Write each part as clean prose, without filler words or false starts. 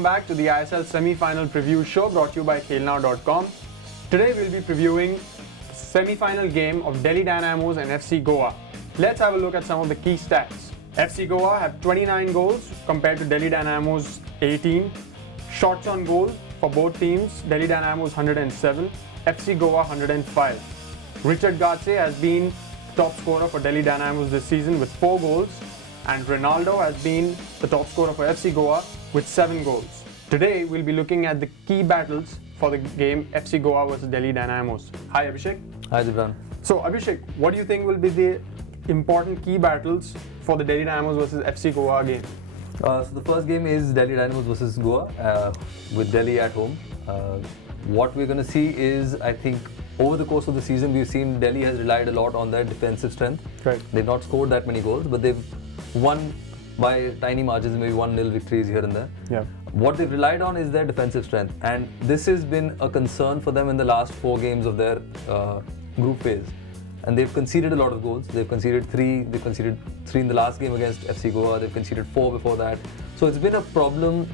Welcome back to the ISL Semi-Final Preview Show brought to you by KhelNow.com. Today we'll be previewing semi-final game of Delhi Dynamos and FC Goa. Let's have a look at some of the key stats. FC Goa have 29 goals compared to Delhi Dynamos 18. Shots on goal for both teams, Delhi Dynamos 107, FC Goa 105. Richard Gatse has been top scorer for Delhi Dynamos this season with 4 goals, and Ronaldo has been the top scorer for FC Goa with 7 goals. Today we'll be looking at the key battles for the game FC Goa versus Delhi Dynamos. Hi Abhishek. Hi Zibran. So Abhishek, what do you think will be the important key battles for the Delhi Dynamos versus FC Goa game? So the first game is Delhi Dynamos versus Goa with Delhi at home. What we're going to see is, I think, over the course of the season, we've seen Delhi has relied a lot on their defensive strength. Right. They've not scored that many goals, but they've won by tiny margins, maybe 1-0 victories here and there. Yeah. What they've relied on is their defensive strength, and this has been a concern for them in the last 4 games of their group phase. And they've conceded a lot of goals. They've conceded 3. They conceded 3 in the last game against FC Goa. They've conceded 4 before that. So it's been a problem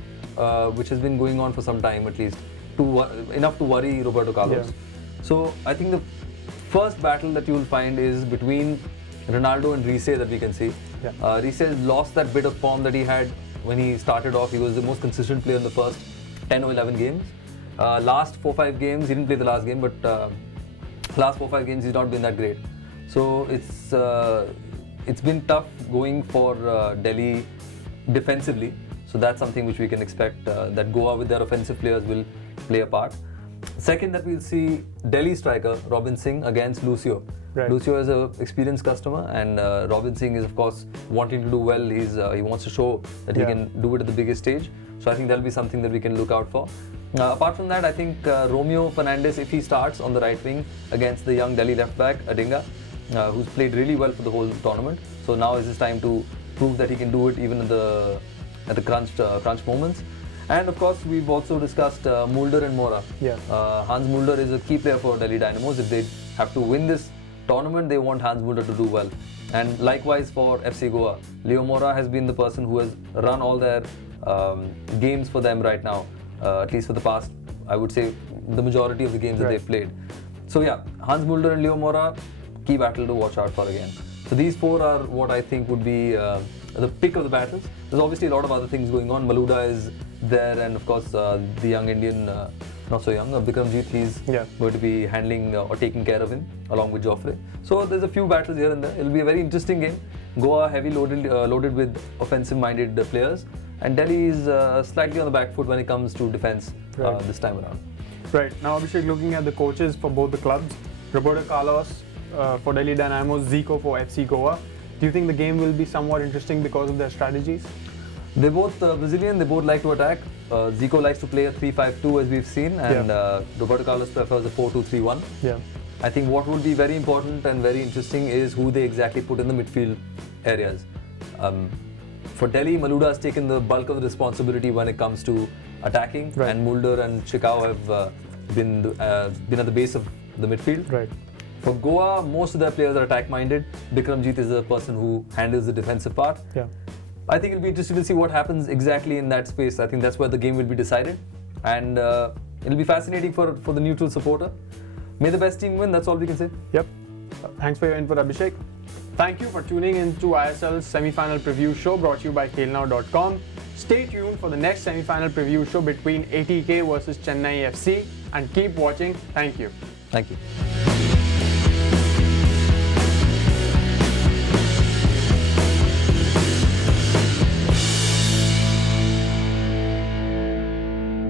which has been going on for some time, at least, enough to worry Roberto Carlos. Yeah. So I think the first battle that you will find is between Ronaldo and Rice that we can see. Yeah. Rice has lost that bit of form that he had when he started off. He was the most consistent player in the first 10 or 11 games. Last 4-5 games, he didn't play the last game, but last 4-5 games he's not been that great. So it's been tough going for Delhi defensively. So that's something which we can expect, that Goa with their offensive players will play a part. Second, that we'll see Delhi striker Robin Singh against Lucio. Right. Lucio is an experienced customer, and Robin Singh is of course wanting to do well. He wants to show that he can do it at the biggest stage. So I think that'll be something that we can look out for. Apart from that, I think Romeo Fernandes, if he starts on the right wing against the young Delhi left back Adinga, who's played really well for the whole tournament. So now is his time to prove that he can do it even at the crunch moments. And of course, we've also discussed Mulder and Mora. Yeah. Hans Mulder is a key player for Delhi Dynamos. If they have to win this tournament, they want Hans Mulder to do well. And likewise for FC Goa, Leo Mora has been the person who has run all their games for them right now, at least for the past, I would say, the majority of the games that they've played. So yeah, Hans Mulder and Leo Mora, key battle to watch out for again. So these 4 are what I think would be the pick of the battles. There's obviously a lot of other things going on. Maluda is there, and of course the young Indian, not so young, Bikramjit, he's going to be handling or taking care of him along with Joffrey. So there's a few battles here and there. It'll be a very interesting game. Goa heavy loaded with offensive-minded players, and Delhi is slightly on the back foot when it comes to defense this time around. Right. Now Abhishek, looking at the coaches for both the clubs, Roberto Carlos for Delhi Dynamos, Zico for FC Goa. Do you think the game will be somewhat interesting because of their strategies? They're both Brazilian, they both like to attack. Zico likes to play a 3-5-2 as we've seen, and Roberto Carlos prefers a 4-2-3-1. Yeah. I think what would be very important and very interesting is who they exactly put in the midfield areas. For Delhi, Maluda has taken the bulk of the responsibility when it comes to attacking, and Mulder and Chikau have been at the base of the midfield. Right. For Goa, most of their players are attack-minded. Bikramjit is the person who handles the defensive part. Yeah. I think it'll be interesting to see what happens exactly in that space. I think that's where the game will be decided, and it'll be fascinating for the neutral supporter. May the best team win, that's all we can say. Yep. Thanks for your input, Abhishek. Thank you for tuning in to ISL's Semi-Final Preview Show brought to you by KhelNow.com. Stay tuned for the next Semi-Final Preview Show between ATK versus Chennai FC, and keep watching. Thank you. Thank you.